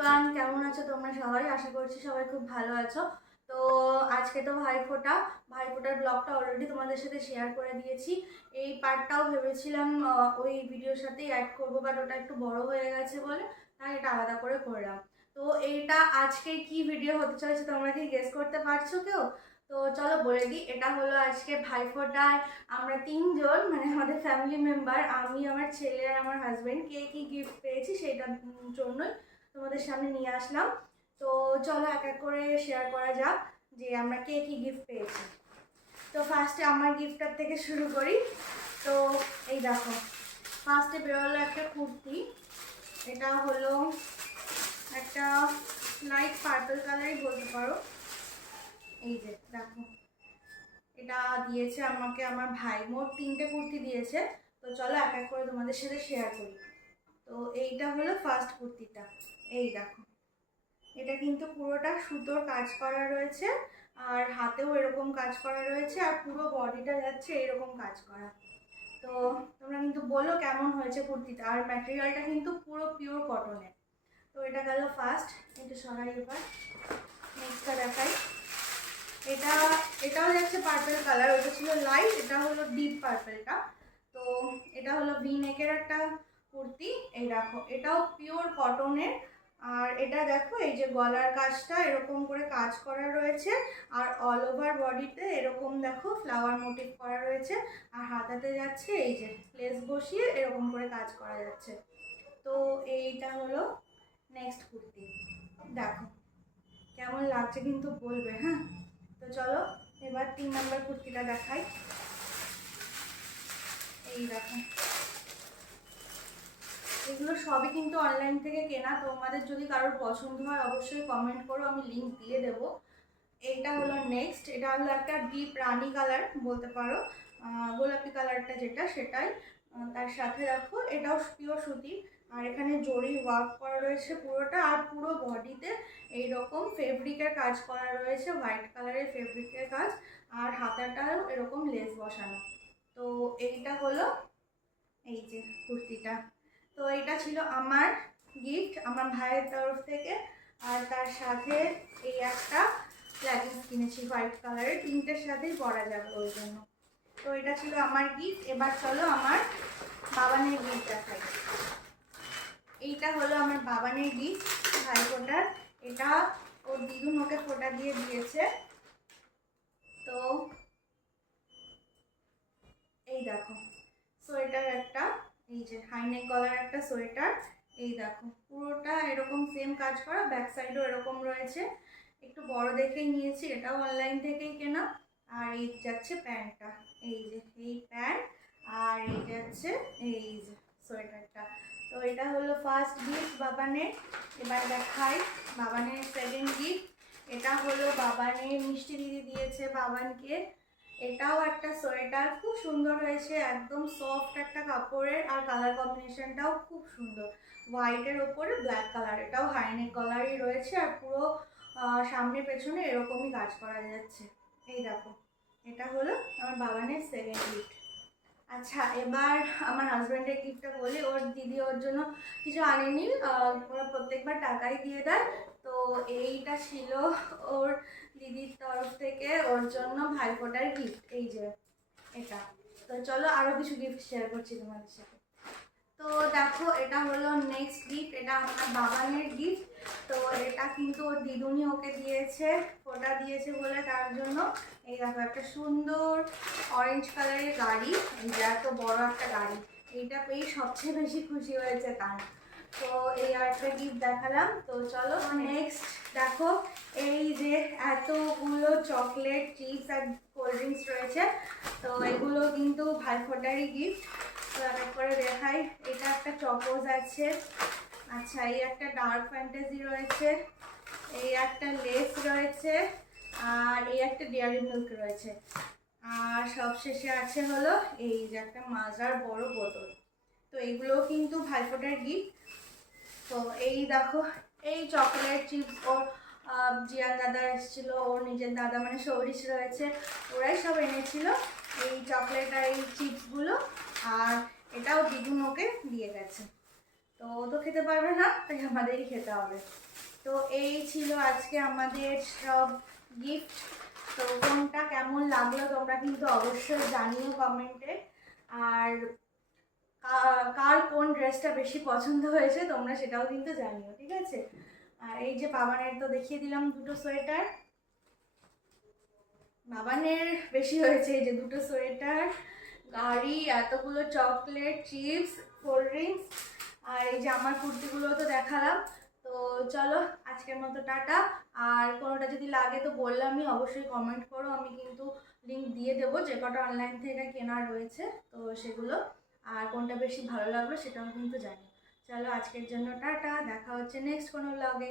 Everyone, কেমন আছো তোমরা সবাই? আশা করছি সবাই খুব ভালো আছো। তো আজকে তো ভাইফোঁটার ব্লগটা অলরেডি তোমাদের সাথে শেয়ার করে দিয়েছি। এই পার্টটাও ভেবেছিলাম ওই ভিডিওর সাথেই অ্যাড করবো, বাট ওটা একটু বড় হয়ে গেছে বলে তাই এটা আলাদা করে করলাম। তো এইটা আজকে কি ভিডিও হতে চলেছে তোমরা কি গেস করতে পারছো কেউ? তো চলো বলে দিই, এটা হলো আজকে ভাইফোঁটায় আমরা তিনজন, মানে আমাদের ফ্যামিলি মেম্বার, আমি, আমার ছেলে আর আমার হাজব্যান্ড, কে কি গিফট পেয়েছি সেটার জন্যই তোমাদের সামনে নিয়ে আসলাম। তো চলো এক এক করে শেয়ার করা যাক যে আমরা কে কি গিফট পেয়েছি। তো ফার্স্টে আমার গিফটটার থেকে শুরু করি। তো এই দেখো, ফার্স্টে বেরোলো একটা কুর্তি। এটা হলো একটা লাইট পার্পল কালারই বলতে পারো। এই যে দেখো, এটা দিয়েছে আমাকে আমার ভাই, মোট 3টে কুর্তি দিয়েছে। তো চলো এক এক করে তোমাদের সাথে শেয়ার করি। তো এইটা হলো ফার্স্ট কুর্তিটা। এই দেখো, এটা কিন্তু পুরোটা সুতোর কাজ করা রয়েছে, আর হাতেও এরকম কাজ করা রয়েছে, আর পুরো বডিটা যাচ্ছে এরকম কাজ করা। তো তোমরা কিন্তু বলো কেমন হয়েছে কুর্তিটা, আর ম্যাটেরিয়ালটা কিন্তু পুরো পিওর কটনের। তো এটা গেল ফার্স্ট। একটু সরাই, এবার নেক্সটটা দেখাই। এটা এটাও যাচ্ছে পার্পল কালার, ওটা ছিল লাইট, এটা হলো ডিপ পার্পলটা। তো এটা হলো ভি নেকের একটা কুর্তি। এই দেখো, এটাও পিওর কটনের। আর এটা দেখো, এই যে গলার কাজটা এরকম করে কাজ করা রয়েছে, আর অল ওভার বডিতে এরকম দেখো ফ্লাওয়ার মোটিভ করা রয়েছে, আর হাতাতে যাচ্ছে এই যে লেস বসিয়ে এরকম করে কাজ করা যাচ্ছে। তো এইটা হলো নেক্সট কুর্তি। দেখো কেমন লাগছে কিন্তু বলবে, হ্যাঁ। তো চলো এবার 3 নম্বর কুর্তিটা দেখাই। এই দেখো, এগুলো সবই কিন্তু অনলাইন থেকে কেনা। তোমাদের যদি কারোর পছন্দ হয় অবশ্যই কমেন্ট করো, আমি লিঙ্ক দিয়ে দেবো। এইটা হলো নেক্সট। এটা হলো একটা ডিপ রানি কালার বলতে পারো, গোলাপি কালারটা যেটা সেটাই। তার সাথে রাখো, এটাও পিওর সুতি, আর এখানে জরি ওয়ার্ক করা রয়েছে পুরোটা, আর পুরো বডিতে এইরকম ফেব্রিকের কাজ করা রয়েছে, হোয়াইট কালারের ফেব্রিকের কাজ, আর হাতাটাও এরকম লেস বসানো। তো এইটা হলো এই যে কুর্তিটা। তো এটা ছিল আমার গিফট আমার ভাইয়ের তরফ থেকে। আর তার সাথে এই একটা লেগিংস কিনেছি হোয়াইট কালারের, 3টের সাথেই পরা যাবে ওই জন্য। তো এটা ছিল আমার গিফট। এবার চলো আমার বাবানের গিফট দেখাই। এইটা হলো আমার বাবানের গিফট ভাইফোঁটার। এটা ওর দিদুন ওকে ফোঁটা দিয়ে দিয়েছে। তো এই দেখো, সোয়েটার একটা, এই যে হাইনেক গলার একটা সোয়েটার। এই দেখো পুরোটা এরকম সেম কাজ করা, ব্যাক সাইডও এরকম রয়েছে। একটু বড় দেখেই নিয়েছি, এটাও অনলাইন থেকেই কেনা। আর এই যাচ্ছে প্যান্টটা, এই যে এই প্যান্ট, আর এই যাচ্ছে এই যে সোয়েটারটা। তো এটা হলো ফার্স্ট গিফট বাবানের। এবার দেখাই বাবানের সেকেন্ড গিফট। এটা হলো বাবানের মিষ্টি দিদি দিয়েছে বাবানকে। এটাও একটা সোয়েটার, খুব সুন্দর হয়েছে, একদম সফট একটা কাপড়ের, আর কালার কম্বিনেশনটাও খুব সুন্দর, হোয়াইটের ওপরে ব্ল্যাক কালার। এটাও হাইনেক গলারই রয়েছে, আর পুরো সামনে পেছনে এরকমই কাজ করা যাচ্ছে। এই দেখো, এটা হলো আমার বাবানের সেকেন্ড গিফট। আচ্ছা, এবার আমার হাজব্যান্ডের গিফটটা বলি। ওর দিদি ওর জন্য কিছু আনেনি, ওরা প্রত্যেকবার টাকাই দিয়ে দেয়। তো এইটা ছিল ওর দিদির তরফ থেকে ওর জন্য ভাইফোঁটার গিফট, এই যে এটা। তো চলো আরও কিছু গিফট শেয়ার করছি তোমাদের সাথে। তো দেখো, এটা হলো নেক্সট গিফট, এটা আমার বাবানের গিফট। তো এটা কিন্তু ওর দিদুনি ওকে দিয়েছে, ফোঁটা দিয়েছে বলে, তার জন্য। এই দেখো, একটা সুন্দর অরেঞ্জ কালারের গাড়ি, এত বড় একটা গাড়ি, এইটা পেয়ে সবচেয়ে বেশি খুশি হয়েছে তার। তো এই আরেকটা গিফট দেখালাম। তো চলো নেক্সট দেখো, এই যে এতগুলো চকলেট, চিপস আর কোল্ড ড্রিঙ্কস রয়েছে। তো এগুলো কিন্তু ভাইফোঁটারই গিফট। তো এক এক করে দেখাই। এটা একটা চকোজ আছে, আচ্ছা এই একটা ডার্ক ফ্যান্টাসি রয়েছে, এই একটা লেস রয়েছে, আর এই একটা ডেয়ারি মিল্ক রয়েছে, আর সবশেষে আছে হলো এই যে একটা মাজার বড় বোতল। তো এইগুলো কিন্তু ভাইফোঁটার গিফট। তো এই দেখো, এই চকলেট চিপস ওর জিয়ান দাদা এসেছিলো, ওর নিজের দাদা মানে সৌরিশ রয়েছে, ওরাই সব এনেছিল এই চকলেট আর এই চিপসগুলো। আর এটাও দিদুন ওকে দিয়ে গেছে। তো ও তো খেতে পারবে না, তাই আমাদেরই খেতে হবে। তো এই ছিল আজকে আমাদের সব গিফট। তো কোনটা কেমন লাগলো তোমরা কিন্তু অবশ্যই জানিও কমেন্টে। আর কার কোন ড্রেসটা বেশি পছন্দ হয়েছে তোমরা সেটাও কিন্তু জানিও, ঠিক আছে। আর এই যে বাবানের তো দেখিয়ে দিলাম দুটো সোয়েটার, বাবানের বেশি হয়েছে এই যে দুটো সোয়েটার, গাড়ি, এতগুলো চকলেট, চিপস, কোল্ড ড্রিঙ্কস, আর এই যে আমার কুর্তিগুলো তো দেখালাম। তো চলো আজকের মতো টাটা। আর কোনোটা যদি লাগে তো বললামই, অবশ্যই কমেন্ট করো, আমি কিন্তু লিঙ্ক দিয়ে দেবো যে কটা অনলাইন থেকে কেনা রয়েছে তো সেগুলো। আর কোনটা বেশি ভালো লাগলো সেটাও কিন্তু জানি। চলো আজকের জন্য টাটা, দেখা হচ্ছে নেক্সট কোনো ব্লগে।